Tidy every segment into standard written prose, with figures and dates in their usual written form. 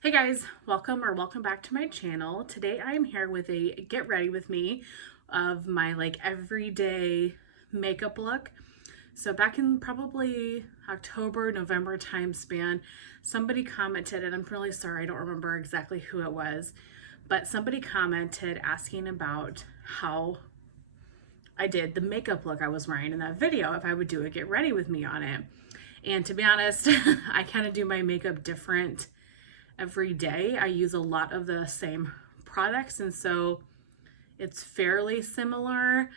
Hey guys, welcome back to my channel. Today I am here with a get ready with me of my everyday makeup look. So back in probably October, November time span, somebody commented, and I'm really sorry, I don't remember exactly who it was, but somebody commented asking about how I did the makeup look I was wearing in that video, if I would do a get ready with me on it. And to be honest, I kind of do my makeup different every day. I use a lot of the same products, and so it's fairly similar,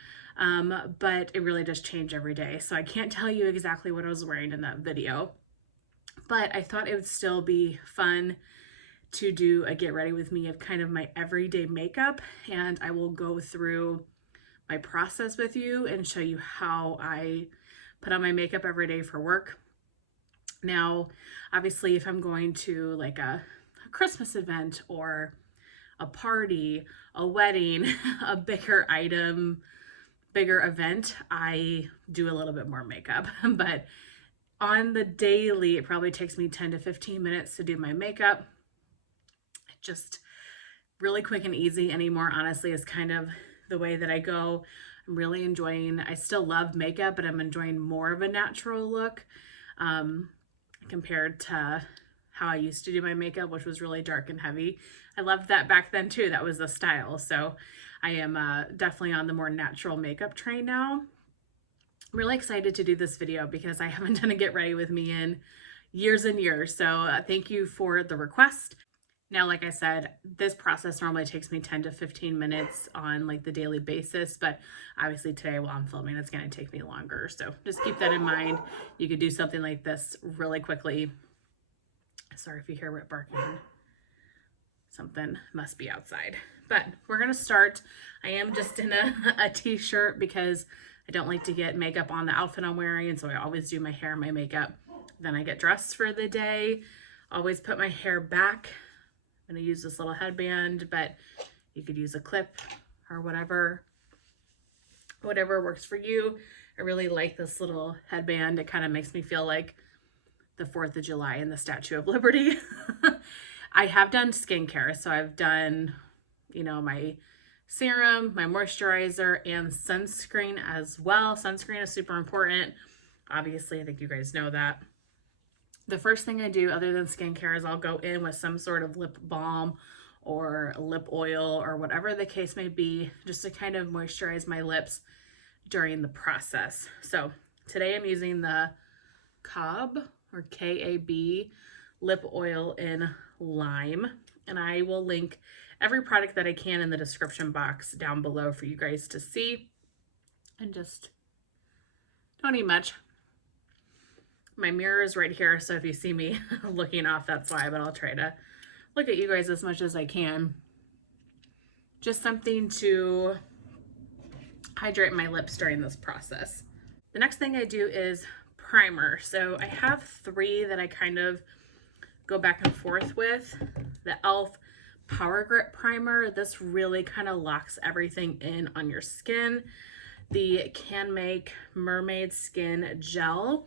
but it really does change every day. So I can't tell you exactly what I was wearing in that video, but I thought it would still be fun to do a get ready with me of kind of my everyday makeup, and I will go through my process with you and show you how I put on my makeup every day for work. Now, obviously, if I'm going to like a Christmas event or a party, a wedding, a bigger event, I do a little bit more makeup. But on the daily, it probably takes me 10 to 15 minutes to do my makeup. Just really quick and easy anymore, honestly, is kind of the way that I go. I'm really enjoying, I still love makeup, but I'm enjoying more of a natural look compared to how I used to do my makeup, which was really dark and heavy. I loved that back then too. That was the style. So I am definitely on the more natural makeup train now. I'm really excited to do this video because I haven't done a get ready with me in years and years. So thank you for the request. Now, like I said, this process normally takes me 10 to 15 minutes on like the daily basis, but obviously today while I'm filming, it's going to take me longer. So just keep that in mind. You could do something like this really quickly. Sorry if you hear Rip barking. Something must be outside. But we're going to start. I am just in a t-shirt because I don't like to get makeup on the outfit I'm wearing, and so I always do my hair and my makeup. Then I get dressed for the day. Always put my hair back. I'm going to use this little headband, but you could use a clip or whatever works for you. I really like this little headband. It kind of makes me feel like the 4th of July and the Statue of Liberty. I have done skincare, so I've done, my serum, my moisturizer, and sunscreen as well. Sunscreen is super important. Obviously, I think you guys know that. The first thing I do other than skincare is I'll go in with some sort of lip balm or lip oil or whatever the case may be, just to kind of moisturize my lips during the process. So today I'm using the Cobb or KAB lip oil in lime, and I will link every product that I can in the description box down below for you guys to see. And just don't need much. My mirror is right here, so if you see me looking off, that's why, but I'll try to look at you guys as much as I can. Just something to hydrate my lips during this process. The next thing I do is primer. So I have 3 that I kind of go back and forth with. The e.l.f. Power Grip Primer. This really kind of locks everything in on your skin. The Can Make Mermaid Skin Gel.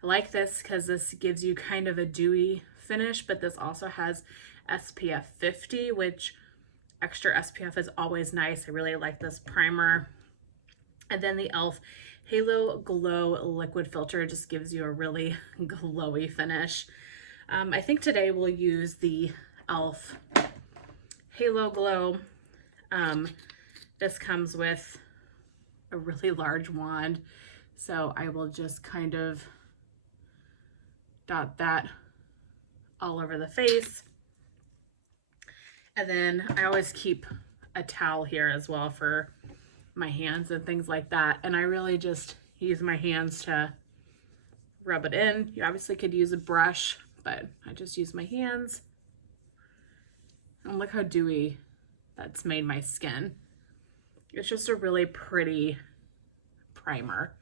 I like this because this gives you kind of a dewy finish, but this also has SPF 50, which extra SPF is always nice. I really like this primer. And then the e.l.f. Halo Glow Liquid Filter just gives you a really glowy finish. I think today we'll use the e.l.f. Halo Glow. This comes with a really large wand, so I will just kind of dot that all over the face. And then I always keep a towel here as well for my hands and things like that. And I really just use my hands to rub it in. You obviously could use a brush, but I just use my hands. And look how dewy that's made my skin. It's just a really pretty primer.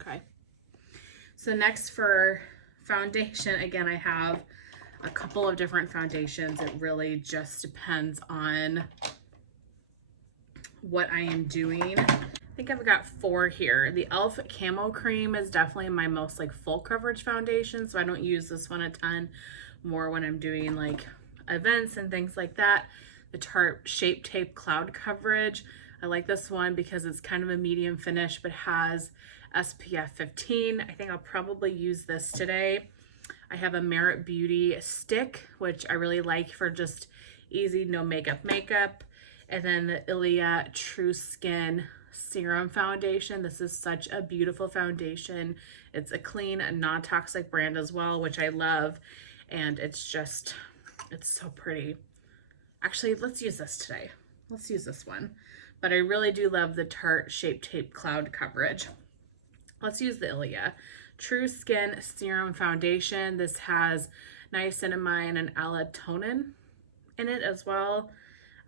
Okay, so next for foundation, again, I have a couple of different foundations. It really just depends on what I am doing. I think I've got 4 here. The e.l.f. Camo Cream is definitely my most like full coverage foundation, so I don't use this one a ton, more when I'm doing like events and things like that. The Tarte Shape Tape Cloud Coverage. I like this one because it's kind of a medium finish, but has SPF 15. I think I'll probably use this today. I have a Merit Beauty stick, which I really like for just easy, no makeup. And then the Ilia True Skin Serum Foundation. This is such a beautiful foundation. It's a clean, non-toxic brand as well, which I love. And it's just, it's so pretty. Actually, let's use this today. Let's use this one. But I really do love the Tarte Shape Tape Cloud Coverage. Let's use the Ilia True Skin Serum Foundation. This has niacinamide and allantoin in it as well.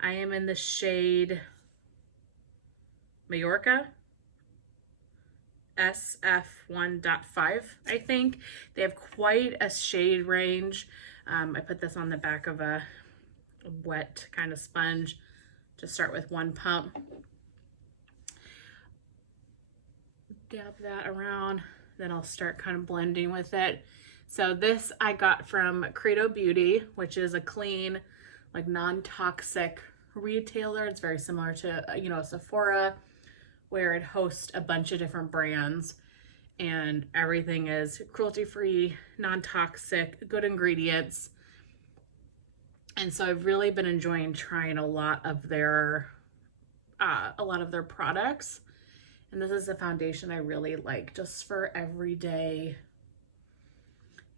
I am in the shade Majorca SF1.5, I think. They have quite a shade range. I put this on the back of a wet kind of sponge to start with one pump. Dab that around, then I'll start kind of blending with it. So this I got from Credo Beauty, which is a clean, like non-toxic retailer. It's very similar to, you know, Sephora, where it hosts a bunch of different brands and everything is cruelty-free, non-toxic, good ingredients. And so I've really been enjoying trying a lot of their products. And this is a foundation I really like just for everyday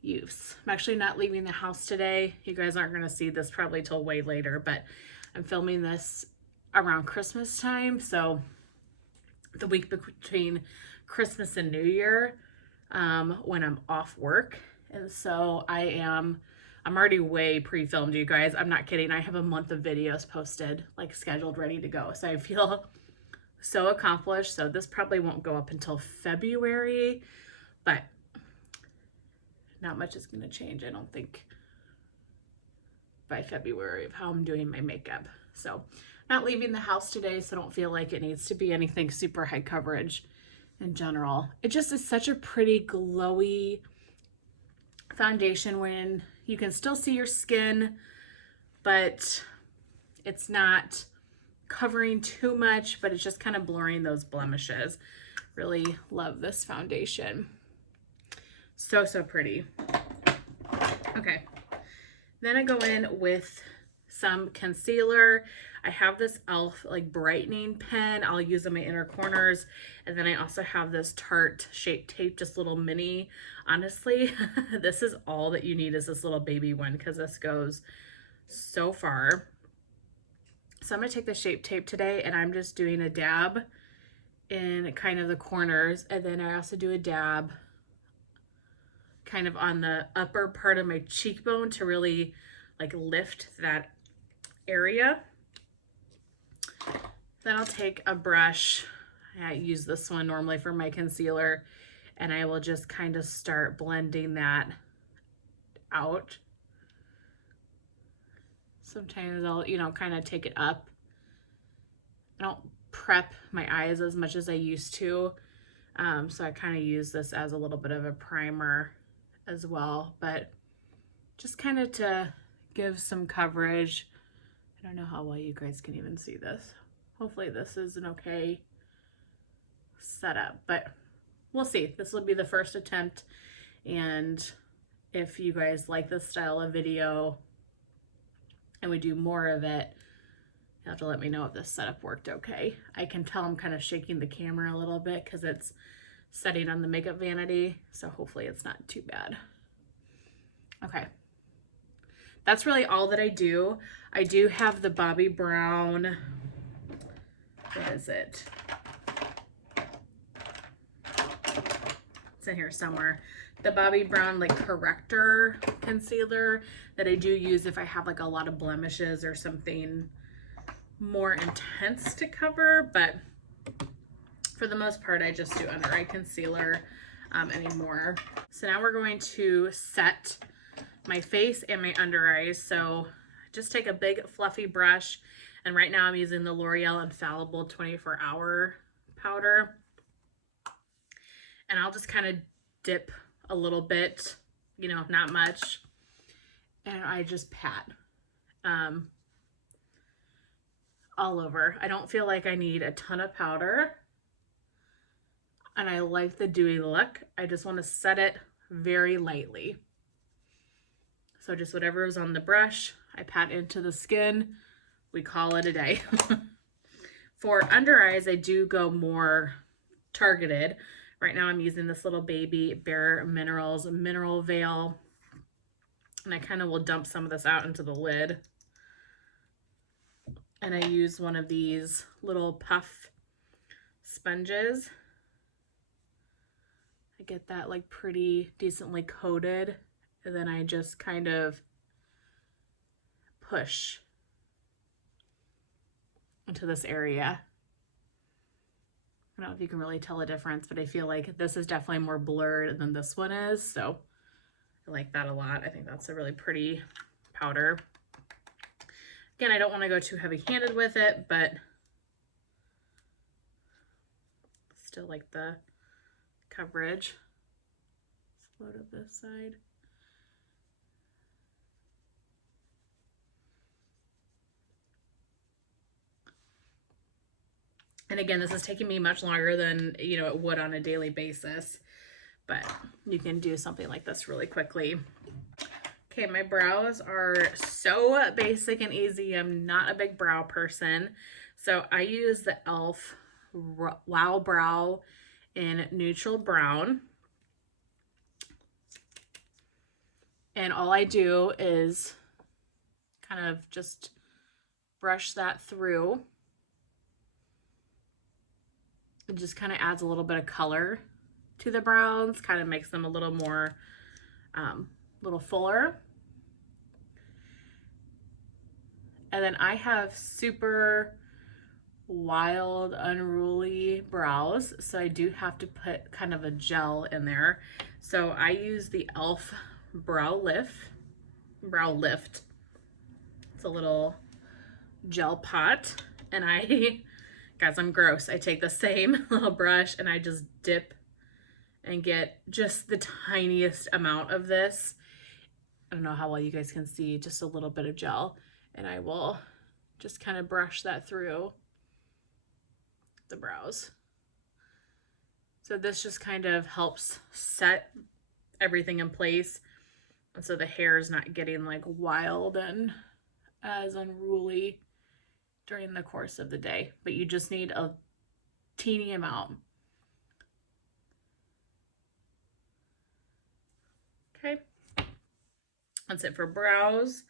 use. I'm actually not leaving the house today. You guys aren't going to see this probably till way later, but I'm filming this around Christmas time. So the week between Christmas and New Year, when I'm off work. And so I'm already way pre-filmed, you guys. I'm not kidding. I have a month of videos posted, like scheduled, ready to go. So I feel so accomplished. So this probably won't go up until February, but not much is going to change, I don't think, by February of how I'm doing my makeup. So not leaving the house today, so I don't feel like it needs to be anything super high coverage in general. It just is such a pretty glowy foundation when you can still see your skin, but it's not covering too much, but it's just kind of blurring those blemishes. Really love this foundation. So pretty. Okay, then I go in with some concealer. I have this e.l.f. like brightening pen. I'll use in my inner corners. And then I also have this Tarte Shape Tape, just little mini. Honestly, this is all that you need, is this little baby one, because this goes so far. So I'm going to take the Shape Tape today, and I'm just doing a dab in kind of the corners. And then I also do a dab kind of on the upper part of my cheekbone to really like lift that area. Then I'll take a brush. I use this one normally for my concealer, and I will just kind of start blending that out. Sometimes I'll, you know, kind of take it up. I don't prep my eyes as much as I used to. So I kind of use this as a little bit of a primer as well, but just kind of to give some coverage. I don't know how well you guys can even see this. Hopefully this is an okay setup, but we'll see. This will be the first attempt, and if you guys like this style of video and we do more of it, you have to let me know if this setup worked okay. I can tell I'm kind of shaking the camera a little bit because it's setting on the makeup vanity, so hopefully it's not too bad. Okay, that's really all that I do. I do have the Bobbi Brown, what is it? It's in here somewhere. The Bobbi Brown like corrector concealer that I do use if I have like a lot of blemishes or something more intense to cover, but for the most part, I just do under eye concealer anymore. So now we're going to set my face and my under eyes. So just take a big fluffy brush, and right now I'm using the L'Oreal Infallible 24-hour powder. And I'll just kind of dip a little bit, you know, not much. And I just pat all over. I don't feel like I need a ton of powder. And I like the dewy look. I just want to set it very lightly. So just whatever is on the brush, I pat into the skin. We call it a day. For under eyes, I do go more targeted. Right now I'm using this little baby Bare Minerals Mineral Veil. And I kind of will dump some of this out into the lid. And I use one of these little puff sponges. I get that like pretty decently coated. And then I just kind of push into this area. I don't know if you can really tell a difference, but I feel like this is definitely more blurred than this one is. So I like that a lot. I think that's a really pretty powder. Again, I don't want to go too heavy-handed with it, but still like the coverage. Let's load up this side. And again, this is taking me much longer than, you know, it would on a daily basis, but you can do something like this really quickly. Okay, my brows are so basic and easy. I'm not a big brow person. So I use the e.l.f. Wow Brow in Neutral Brown. And all I do is kind of just brush that through. It just kind of adds a little bit of color to the brows, kind of makes them a little more, little fuller. And then I have super wild, unruly brows, so I do have to put kind of a gel in there. So I use the e.l.f. Brow Lift. It's a little gel pot, and guys, I'm gross. I take the same little brush and I just dip and get just the tiniest amount of this. I don't know how well you guys can see, just a little bit of gel. And I will just kind of brush that through the brows. So this just kind of helps set everything in place. And so the hair is not getting like wild and as unruly during the course of the day, but you just need a teeny amount. Okay, that's it for brows.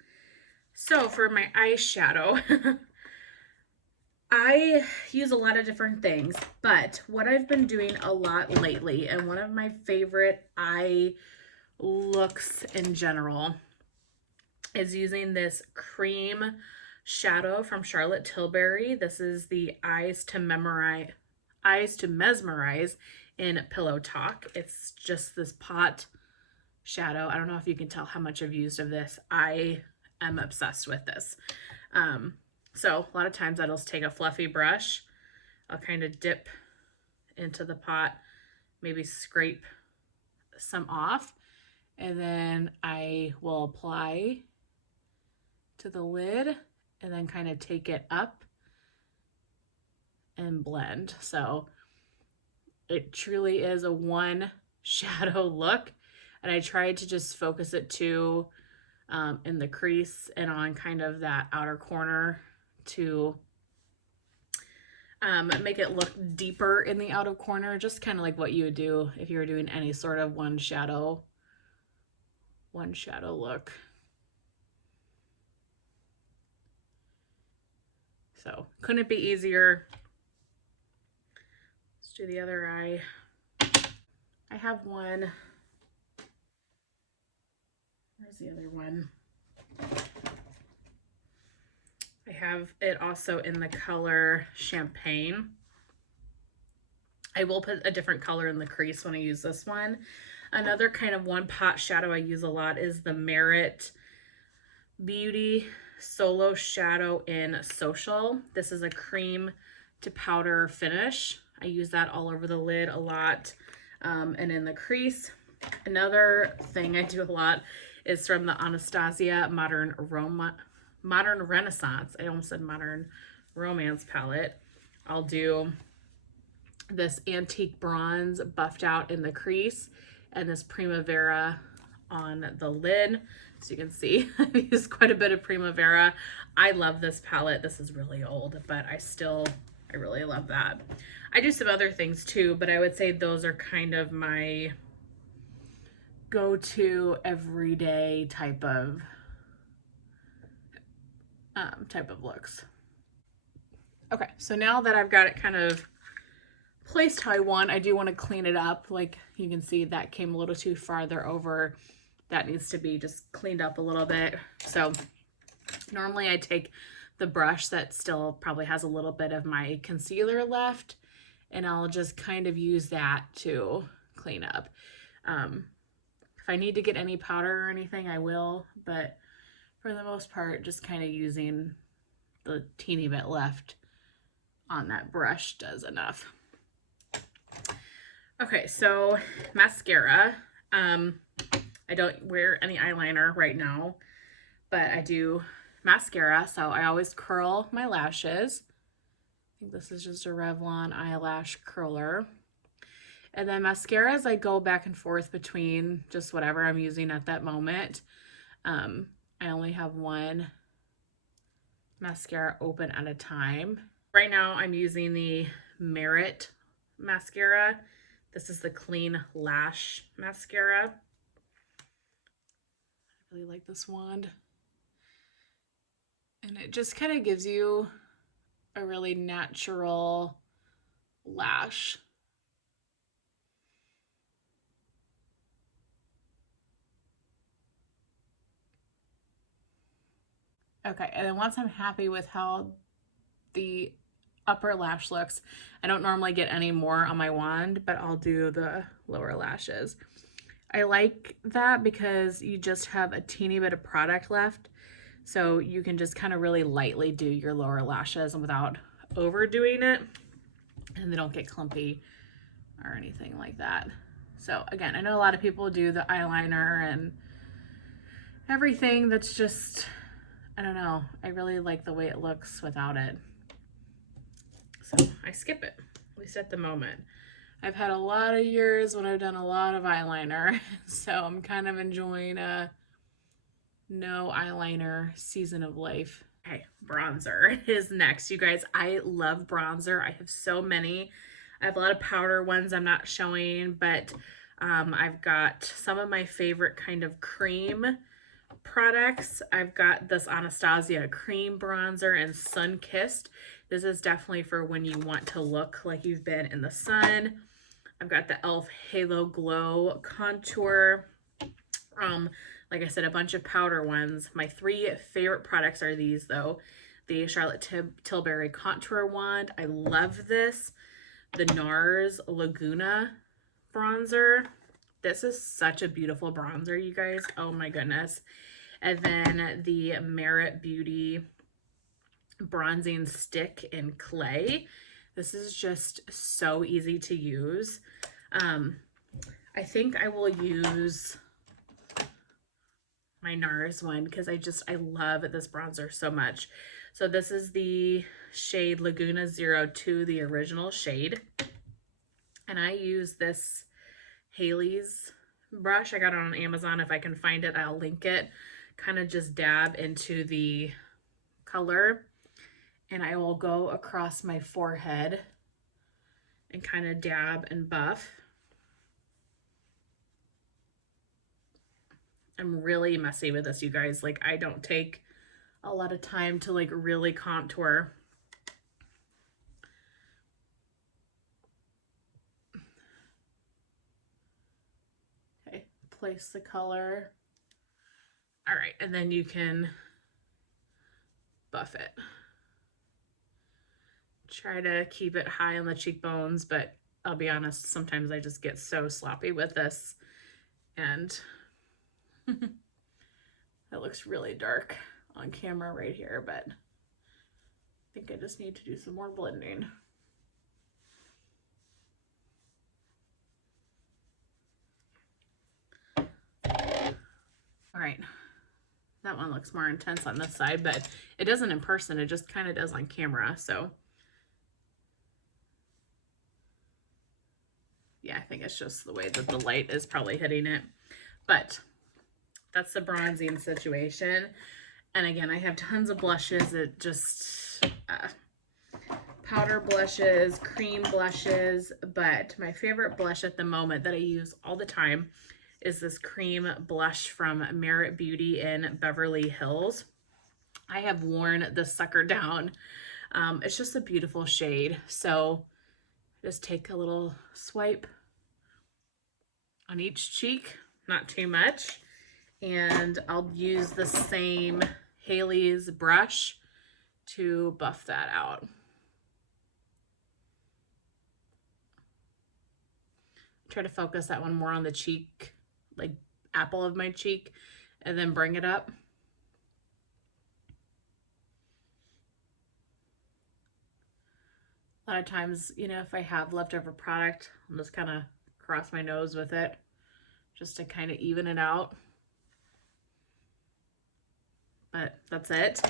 So for my eyeshadow, I use a lot of different things, but what I've been doing a lot lately, and one of my favorite eye looks in general, is using this cream shadow from Charlotte Tilbury. This is the Eyes to Mesmerize in Pillow Talk. It's just this pot shadow. I don't know if you can tell how much I've used of this. I am obsessed with this. So a lot of times I'll just take a fluffy brush. I'll kind of dip into the pot, maybe scrape some off, and then I will apply to the lid and then kind of take it up and blend. So it truly is a one shadow look, and I tried to just focus it too in the crease and on kind of that outer corner to make it look deeper in the outer corner, just kind of like what you would do if you were doing any sort of one shadow look. So couldn't it be easier? Let's do the other eye. I have one. Where's the other one? I have it also in the color Champagne. I will put a different color in the crease when I use this one. Another kind of one pot shadow I use a lot is the Merit Beauty Solo Shadow in Social. This is a cream to powder finish. I use that all over the lid a lot, and in the crease. Another thing I do a lot is from the Anastasia Modern Renaissance. I almost said Modern Romance palette. I'll do this antique bronze buffed out in the crease and this Primavera on the lid. So you can see I've used quite a bit of Primavera. I love this palette. This is really old, but I really love that. I do some other things too, but I would say those are kind of my go-to everyday type of looks. Okay, so now that I've got it kind of placed how I want, I do want to clean it up. Like you can see that came a little too farther over. That needs to be just cleaned up a little bit. So normally I take the brush that still probably has a little bit of my concealer left, and I'll just kind of use that to clean up. If I need to get any powder or anything, I will, but for the most part, just kind of using the teeny bit left on that brush does enough. Okay, so mascara. I don't wear any eyeliner right now, but I do mascara, so I always curl my lashes. I think this is just a Revlon eyelash curler. And then mascaras, I go back and forth between just whatever I'm using at that moment. I only have one mascara open at a time. Right now I'm using the Merit mascara. This is the Clean Lash mascara. I really like this wand. And it just kind of gives you a really natural lash. Okay, and then once I'm happy with how the upper lash looks, I don't normally get any more on my wand, but I'll do the lower lashes. I like that because you just have a teeny bit of product left, so you can just kind of really lightly do your lower lashes without overdoing it, and they don't get clumpy or anything like that. So again, I know a lot of people do the eyeliner and everything. That's just, I don't know, I really like the way it looks without it. So I skip it, at least at the moment. I've had a lot of years when I've done a lot of eyeliner, so I'm kind of enjoying a no eyeliner season of life. Okay, bronzer is next. You guys, I love bronzer. I have so many. I have a lot of powder ones I'm not showing, but I've got some of my favorite kind of cream products. I've got this Anastasia cream bronzer and Sun Kissed. This is definitely for when you want to look like you've been in the sun. I've got the e.l.f. Halo Glow contour. Like I said, a bunch of powder ones. My three favorite products are these though. The Charlotte Tilbury contour wand. I love this. The NARS Laguna bronzer. This is such a beautiful bronzer, you guys. Oh my goodness. And then the Merit Beauty bronzing stick in clay. This is just so easy to use. I think I will use my NARS one because I love this bronzer so much. So this is the shade Laguna 02, the original shade. And I use this Haley's brush. I got it on Amazon. If I can find it, I'll link it. Kind of just dab into the color, and I will go across my forehead and kind of dab and buff. I'm really messy with this, you guys. Like, I don't take a lot of time to like really contour. Okay, place the color. All right, and then you can buff it. Try to keep it high on the cheekbones, but I'll be honest, sometimes I just get so sloppy with this, and it looks really dark on camera right here, but I think I just need to do some more blending. right. That one looks more intense on this side, but it doesn't in person. It just kind of does on camera. So yeah, I think it's just the way that the light is probably hitting it. But that's the bronzing situation. And again, I have tons of blushes. It just powder blushes, cream blushes, but my favorite blush at the moment that I use all the time is this cream blush from Merit Beauty in Beverly Hills. I have worn this sucker down. It's just a beautiful shade. So just take a little swipe on each cheek, not too much. And I'll use the same Haley's brush to buff that out. Try to focus that one more on the cheek, like apple of my cheek, and then bring it up. A lot of times, you know, if I have leftover product, I'll just kind of cross my nose with it just to kind of even it out. But that's it.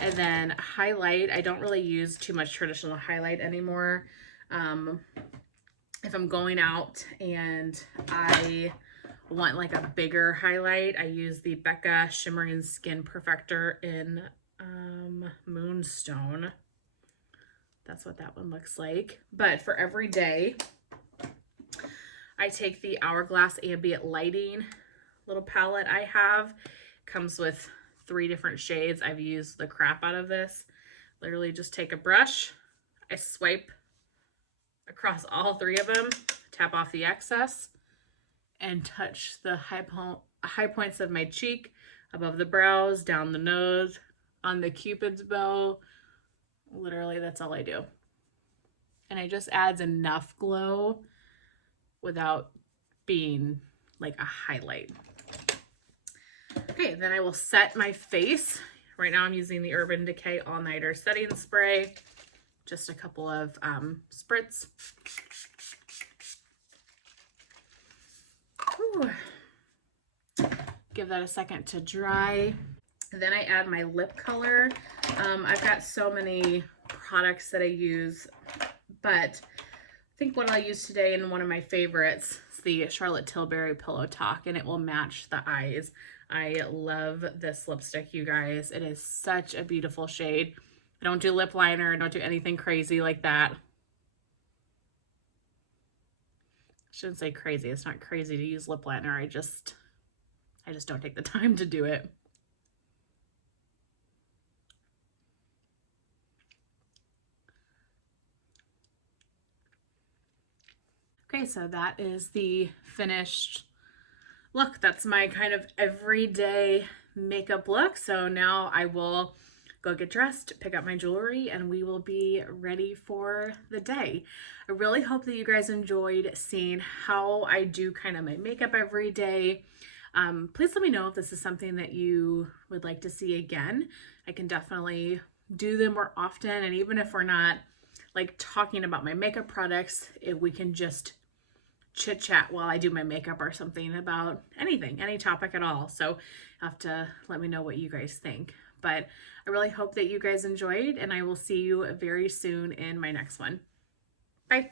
And then highlight, I don't really use too much traditional highlight anymore. If I'm going out and I want like a bigger highlight, I use the Becca Shimmering Skin Perfector in Moonstone. That's what that one looks like. But for every day, I take the Hourglass Ambient Lighting little palette I have. Comes with 3 different shades. I've used the crap out of this. Literally just take a brush, I swipe across all 3 of them, tap off the excess, and touch the high points of my cheek, above the brows, down the nose, on the Cupid's bow. Literally, that's all I do. And it just adds enough glow without being like a highlight. Okay, then I will set my face. Right now I'm using the Urban Decay All Nighter Setting Spray. Just a couple of spritz. Ooh. Give that a second to dry. Then I add my lip color. I've got so many products that I use, but I think what I'll use today, and one of my favorites, is the Charlotte Tilbury Pillow Talk, and it will match the eyes. I love this lipstick, you guys. It is such a beautiful shade. I don't do lip liner. I don't do anything crazy like that. I shouldn't say crazy. It's not crazy to use lip liner. I just don't take the time to do it. Okay, so that is the finished look. That's my kind of everyday makeup look. So now I will go get dressed, pick up my jewelry, and we will be ready for the day. I really hope that you guys enjoyed seeing how I do kind of my makeup every day. Please let me know if this is something that you would like to see again. I can definitely do them more often, and even if we're not like talking about my makeup products, if we can just chit chat while I do my makeup or something about anything, any topic at all. So you have to let me know what you guys think. But I really hope that you guys enjoyed, and I will see you very soon in my next one. Bye.